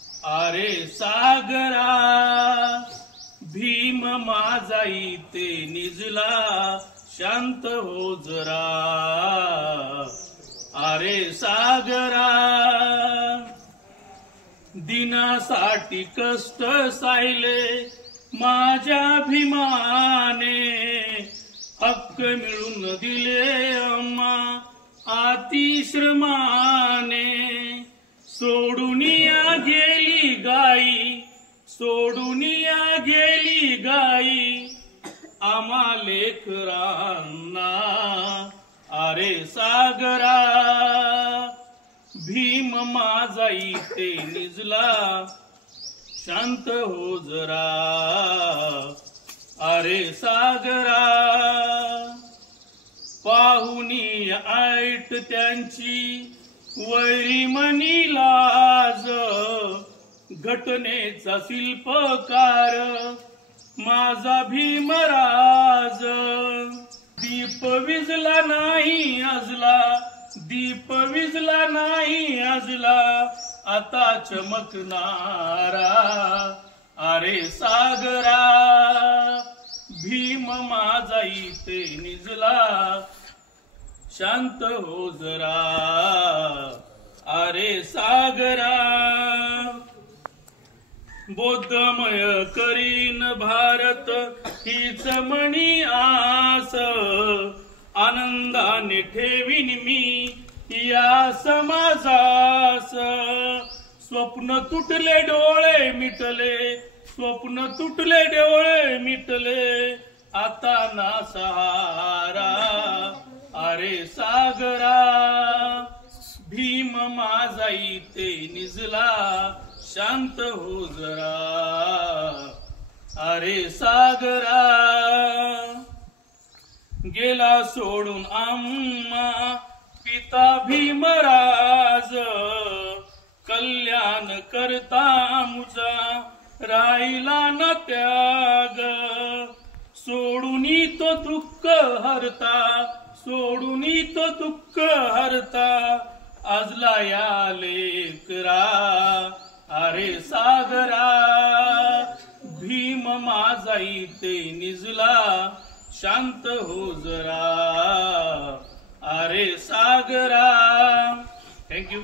अरे सागरा भीम माझा इथे निजला, शांत हो जरा. अरे सागरा दिनासाठी कष्ट साहिले माझ्या भीमाने, हक्क मिळून दिले अम्मा अतिश्रमाने. सोडूनिया गेली गाई, सोडूनिया गेली गाई आम्हा लेकरांना. अरे सागरा भीम माझा इथे निजला, शांत हो जरा. अरे सागरा पाहुनी ऐट त्यांची वैरी मनी लाज, घटनेचा शिल्पकार माझा भीमराज. दीप विजला नाही अजला, दीप विजला नाही अजला आता चमकणारा. अरे सागरा भीम माझा इथे निजला, शांत हो जरा. अरे सागरा बोधमय करीन भारत हीच मणी आस, आनंदाने ठेवीन मी या समाजास. स्वप्न तुटले डोळे मिटले, स्वप्न तुटले डोळे मिटले आता ना सहारा. अरे सागरा भीम माझा इथे निजला, शांत हो जरा. अरे सागरा गेला सोडून आम्हा पिता भीमराज, कल्याण करता मुजा राहिला न त्याग. सोडूनी तो दुःख हरता, सोडूनी तो दुःख हरता आजला या लेकरा. अरे सागरा भीम माझा इथे निजला, शांत हो जरा. अरे सागरा. थँक्यू.